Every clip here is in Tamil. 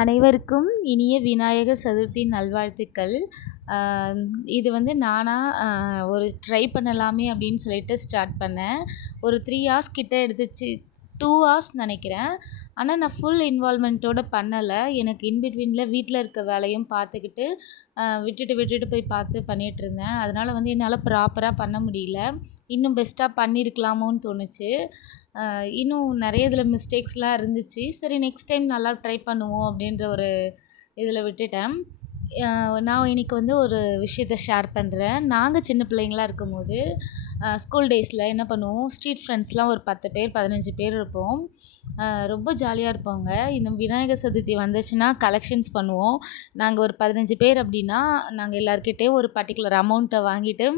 அனைவருக்கும் இனிய விநாயகர் சதுர்த்தி நல்வாழ்த்துக்கள். இது நானா ஒரு ட்ரை பண்ணலாமே அப்படின்னு சொல்லிட்டு ஸ்டார்ட் பண்ணேன். ஒரு 3 ஹார்ஸ் கிட்ட எடுத்துச்சு. 2 ஹார்ஸ் நினைக்கிறேன். ஆனால் நான் ஃபுல் இன்வால்வ்மெண்ட்டோட பண்ணலை. எனக்கு இன்பிட்வீனில் வீட்டில் இருக்க வேலையும் பார்த்துக்கிட்டு விட்டுட்டு போய் பார்த்து பண்ணிகிட்ருந்தேன். அதனால் என்னால் ப்ராப்பராக பண்ண முடியல. இன்னும் பெஸ்ட்டாக பண்ணியிருக்கலாமோன்னு தோணுச்சு. இன்னும் நிறைய இதில் மிஸ்டேக்ஸ்லாம் இருந்துச்சு. சரி, நெக்ஸ்ட் டைம் நல்லா ட்ரை பண்ணுவோம் அப்படின்ற ஒரு இதில் விட்டுட்டேன். நான் இன்றைக்கி ஒரு விஷயத்த ஷேர் பண்ணுறேன். நாங்கள் சின்ன பிள்ளைங்களா இருக்கும்போது ஸ்கூல் டேஸில் என்ன பண்ணுவோம், ஸ்ட்ரீட் ஃப்ரெண்ட்ஸ்லாம் ஒரு 10 பேர் 15 பேர் இருப்போம். ரொம்ப ஜாலியாக இருப்போங்க. இந்த விநாயகர் சதுர்த்தி வந்துச்சுன்னா கலெக்ஷன்ஸ் பண்ணுவோம். நாங்கள் ஒரு 15 பேர் அப்படின்னா நாங்கள் எல்லாருக்கிட்டேயும் ஒரு பர்டிகுலர் அமௌண்ட்டை வாங்கிட்டு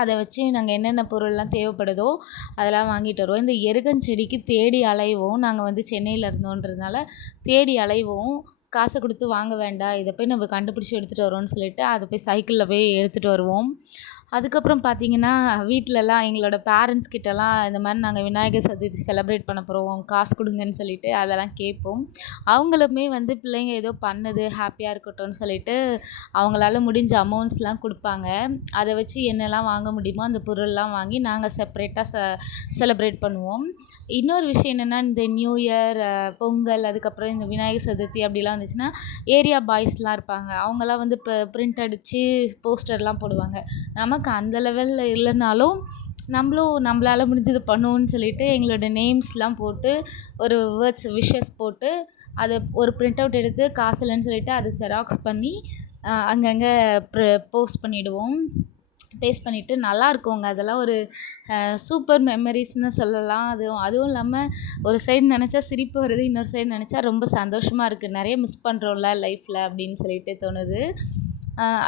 அதை வச்சு நாங்கள் என்னென்ன பொருள்லாம் தேவைப்படுதோ அதெல்லாம் வாங்கிட்டு வருவோம். இந்த எருகஞ்செடிக்கு தேடி அலைவோம். நாங்கள் சென்னையில் இருந்தோன்றதுனால தேடி அலைவோம். காசை கொடுத்து வாங்க வேண்டாம், இதை போய் நம்ம கண்டுபிடிச்சி எடுத்துகிட்டு வரோம்னு சொல்லிட்டு அதை போய் சைக்கிளில் போய் எடுத்துகிட்டு வருவோம். அதுக்கப்புறம் பார்த்திங்கன்னா வீட்டிலலாம் எங்களோட பேரண்ட்ஸ் கிட்டலாம் இந்த மாதிரி நாங்கள் விநாயகர் சதுர்த்தி செலிப்ரேட் பண்ண போகிறோம், காசு கொடுங்கன்னு சொல்லிட்டு அதெல்லாம் கேட்போம். அவங்களுமே பிள்ளைங்க ஏதோ பண்ணுது ஹாப்பியாக இருக்கட்டும்னு சொல்லிட்டு அவங்களால முடிஞ்ச அமௌண்ட்ஸ்லாம் கொடுப்பாங்க. அதை வச்சு என்னெல்லாம் வாங்க முடியுமோ அந்த பொருள்லாம் வாங்கி நாங்கள் செப்ரேட்டாக செலிப்ரேட் பண்ணுவோம். இன்னொரு விஷயம் என்னென்னா, இந்த நியூ இயர், பொங்கல், அதுக்கப்புறம் இந்த விநாயகர் சதுர்த்தி அப்படிலாம் வந்துச்சுன்னா ஏரியா பாய்ஸ்லாம் இருப்பாங்க. அவங்களாம் இப்போ பிரிண்ட் அடித்து போஸ்டர்லாம் போடுவாங்க. நமக்கு அந்த லெவலில் இல்லைனாலும் நம்மளால் முடிஞ்சது பண்ணுவோன்னு சொல்லிட்டு எங்களோட நேம்ஸ்லாம் போட்டு ஒரு வேர்ட்ஸ் விஷஸ் போட்டு அதை ஒரு பிரிண்ட் அவுட் எடுத்து காசு இல்லைன்னு சொல்லிட்டு அதை ஜெராக்ஸ் பண்ணி அங்கங்கே போஸ்ட் பண்ணிவிடுவோம். பேஸ்ட் பண்ணிவிட்டு நல்லா இருக்குங்க. அதெல்லாம் ஒரு சூப்பர் மெமரிஸ்னு சொல்லலாம். அதுவும் இல்லாமல் ஒரு சைடு நினச்சா சிரிப்பு வருது, இன்னொரு சைடு நினச்சா ரொம்ப சந்தோஷமாக இருக்குது. நிறைய மிஸ் பண்ணுறோம்ல லைஃப்பில் அப்படின்னு சொல்லிட்டு தோணுது.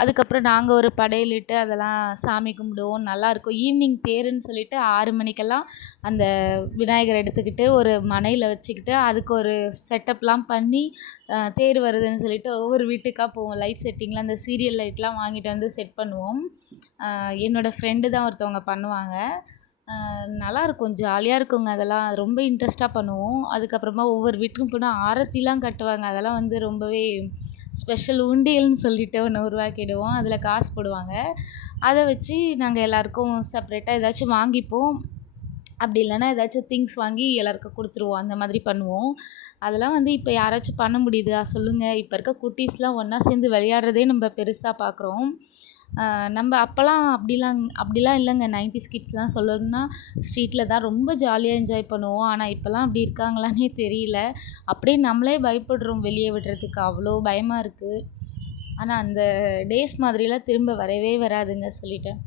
அதுக்கப்புறம் நாங்கள் ஒரு படையலிட்டு அதெல்லாம் சாமி கும்பிடுவோம். நல்லாயிருக்கும். ஈவினிங் தேருன்னு சொல்லிட்டு 6 மணிக்கெல்லாம் அந்த விநாயகரை எடுத்துக்கிட்டு ஒரு மனையில் வச்சுக்கிட்டு அதுக்கு ஒரு செட்டப்லாம் பண்ணி தேர் வருதுன்னு சொல்லிட்டு ஒவ்வொரு வீட்டுக்காக போவோம். லைட் செட்டிங்லாம் அந்த சீரியல் லைட்லாம் வாங்கிட்டு செட் பண்ணுவோம். என்னோடய ஃப்ரெண்டு தான் ஒருத்தவங்க பண்ணுவாங்க. நல்லாயிருக்கும், ஜாலியாக இருக்குங்க. அதெல்லாம் ரொம்ப இன்ட்ரெஸ்ட்டாக பண்ணுவோம். அதுக்கப்புறமா ஒவ்வொரு வீட்டுக்கும் போனால் ஆரத்திலாம் கட்டுவாங்க. அதெல்லாம் ரொம்பவே ஸ்பெஷல். உண்டியல்னு சொல்லிட்டு ஒன்று உருவாக்கிடுவோம். அதில் காசு போடுவாங்க. அதை வச்சு நாங்கள் எல்லாேருக்கும் செப்ரேட்டாக ஏதாச்சும் வாங்கிப்போம். அப்படி இல்லைன்னா ஏதாச்சும் திங்ஸ் வாங்கி எல்லாருக்கும் கொடுத்துருவோம். அந்த மாதிரி பண்ணுவோம். அதெல்லாம் இப்போ யாராச்சும் பண்ண முடியுதா சொல்லுங்கள்? இப்போ இருக்க குட்டீஸ்லாம் ஒன்றா சேர்ந்து விளையாடுறதே நம்ம பெருசாக பார்க்குறோம். நம்ம அப்போல்லாம் அப்படிலாம் இல்லைங்க. 90s கிட்ஸ்லாம் சொல்லணும்னா ஸ்ட்ரீட்டில் தான் ரொம்ப ஜாலியாக என்ஜாய் பண்ணுவோம். ஆனால் இப்போல்லாம் அப்படி இருக்காங்களான்னே தெரியல. அப்படியே நம்மளே பயப்படுறோம் வெளியே விடுறதுக்கு, அவ்வளோ பயமாக இருக்குது. ஆனால் அந்த டேஸ் மாதிரிலாம் திரும்ப வரவே வராதுங்க சொல்லிட்டேன்.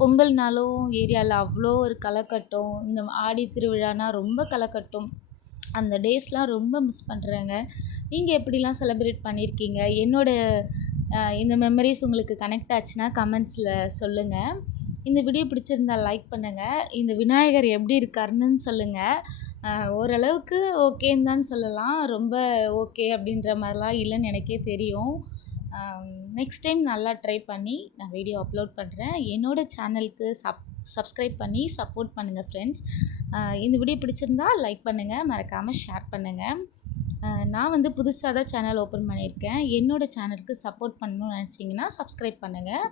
பொங்கல்னாலும் ஏரியாவில் அவ்வளோ ஒரு களை கட்டும். இந்த ஆடி திருவிழானா ரொம்ப களை கட்டும். அந்த டேஸ்லாம் ரொம்ப மிஸ் பண்ணுறேங்க. நீங்கள் எப்படிலாம் செலிப்ரேட் பண்ணியிருக்கீங்க? இந்த மெமரிஸ் உங்களுக்கு கனெக்ட் ஆச்சுன்னா கமெண்ட்ஸில் சொல்லுங்கள். இந்த வீடியோ பிடிச்சிருந்தால் லைக் பண்ணுங்கள். இந்த விநாயகர் எப்படி இருக்காருன்னு சொல்லுங்கள். ஓரளவுக்கு ஓகேன்னு தான் சொல்லலாம். ரொம்ப ஓகே அப்படின்ற மாதிரிலாம் இல்லைன்னு எனக்கே தெரியும். நெக்ஸ்ட் டைம் நல்லா ட்ரை பண்ணி நான் வீடியோ அப்லோட் பண்ணுறேன். என்னோடய சேனலுக்கு சப்ஸ்கிரைப் பண்ணி சப்போர்ட் பண்ணுங்கள் ஃப்ரெண்ட்ஸ். இந்த வீடியோ பிடிச்சிருந்தா லைக் பண்ணுங்கள், மறக்காமல் ஷேர் பண்ணுங்கள். நான் புதுசாக தான் சேனல் ஓப்பன் பண்ணியிருக்கேன். என்னோடய சேனலுக்கு சப்போர்ட் பண்ணணும்னு நினச்சிங்கன்னா சப்ஸ்கிரைப் பண்ணுங்கள்.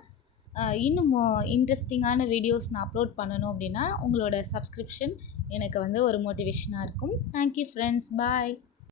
இன்னும் இன்ட்ரெஸ்டிங்கான வீடியோஸ் நான் அப்லோட் பண்ணணும் அப்படின்னா உங்களோட சப்ஸ்கிரிப்ஷன் எனக்கு ஒரு மோட்டிவேஷனாக இருக்கும். Thank you friends. பாய்.